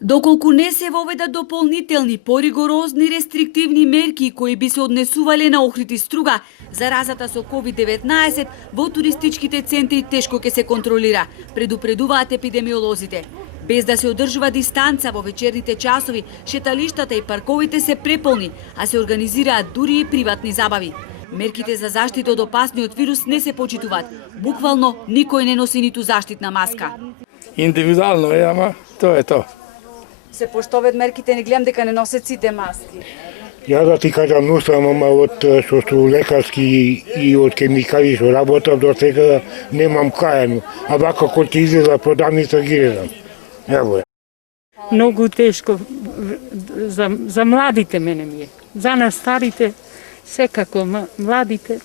Доколку не се воведат дополнителни, поригорозни рестриктивни мерки кои би се однесувале на Охрид и Струга, заразата со COVID-19 во туристичките центри тешко ќе се контролира, предупредуваат епидемиолозите. Без да се одржува дистанца во вечерните часови, шеталиштата и парковите се преполни, а се организираат дури и приватни забави. Мерките за заштита од опасниот вирус не се почитуваат. Буквално никој не носи ниту заштитна маска. Индивидуално е, ама тоа е тоа. Се поштоват мерките, не гледам дека не носат сите маски. Ја да ти кажам, носам, ама од што су лекарски и од хемикали што работам до сега немам кајано. А вака кога ти излеза продавница ги гледам. Ево е. Многу тешко за младите мене ми е. За нас старите секако, младите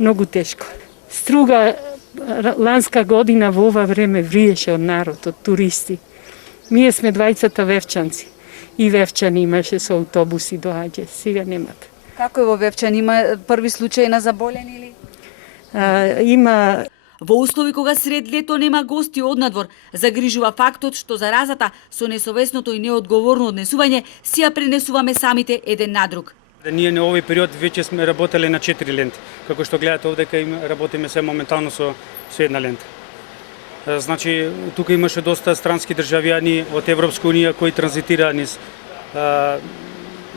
многу тешко. Струга ланска година во ова време вриеше од народ, од туристи. Ние сме двајцата вевчанци. И Вевчани имаше со автобуси доаѓа, сега немате. Како е во Вевчани? Има први случај на заболени или? Има. Во услови кога сред лето нема гости однадвор, загрижува фактот што заразата со несовесното и неодговорно однесување си ја пренесуваме самите еден на друг. Ние на овој период веќе сме работеле на 4 ленти. Како што гледате овдека работиме се моментално со една лента. Значи, тука имаше доста странски државјани од Европска унија кои транзитираа низ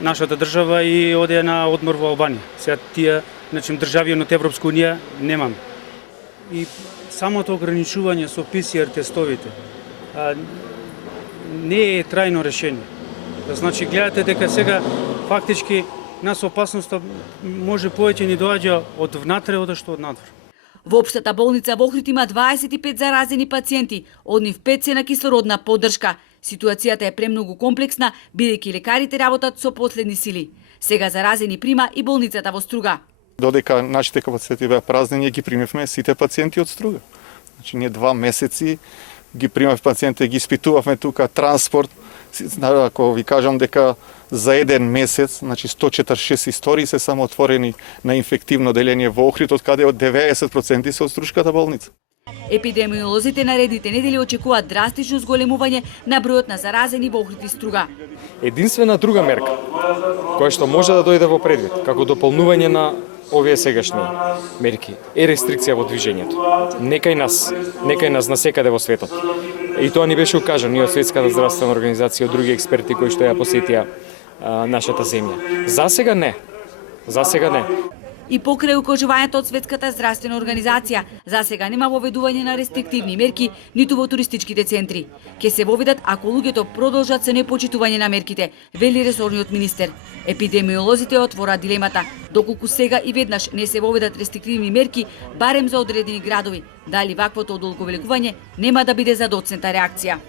нашата држава и одеа на одмор во Албанија. Сега тие, значи, државјани од Европска унија немам. И самото ограничување со ПСР тестовите не е трајно решение. Значи, гледате дека сега фактички нас опасноста може повеќе ни доаѓа од внатре одошто од надвор. Во општата болница во Охрид има 25 заразени пациенти, од нив 5 се на кислородна поддршка. Ситуацијата е премногу комплексна, бидејќи лекарите работат со последни сили. Сега заразени прима и болницата во Струга. Додека нашите капацитети беа празни, ние ги примевме сите пациенти од Струга. Значи, ние 2 месеци ги примавме пациенти, ги испитувавме тука, транспорт. Ако ви кажам дека за еден месец, значи 146 истории се само отворени на инфективно деление во Охрид, од каде од 90% се од Струшката болница. Епидемиолозите наредните недели очекуваат драстично зголемување на бројот на заразени во Охрид и Струга. Единствена друга мерка, која што може да дојде во предвид, како дополнување на овие сегашни мерки, е рестрикција во движењето. Некај нас насекаде во светот. И тоа ни беше укажано и од Светската здравствена организација, од други експерти кои што ја посетија нашата земја. За сега не. И покрај укажувањето од Светската здравствена организација, за сега нема воведување на рестриктивни мерки ниту во туристичките центри. Ке се воведат ако луѓето продолжат со непочитување на мерките, вели ресорниот министер. Епидемиолозите отвора дилемата, доколку сега и веднаш не се воведат рестриктивни мерки, барем за одредени градови, дали ваквото одолговелекување нема да биде задоцната реакција.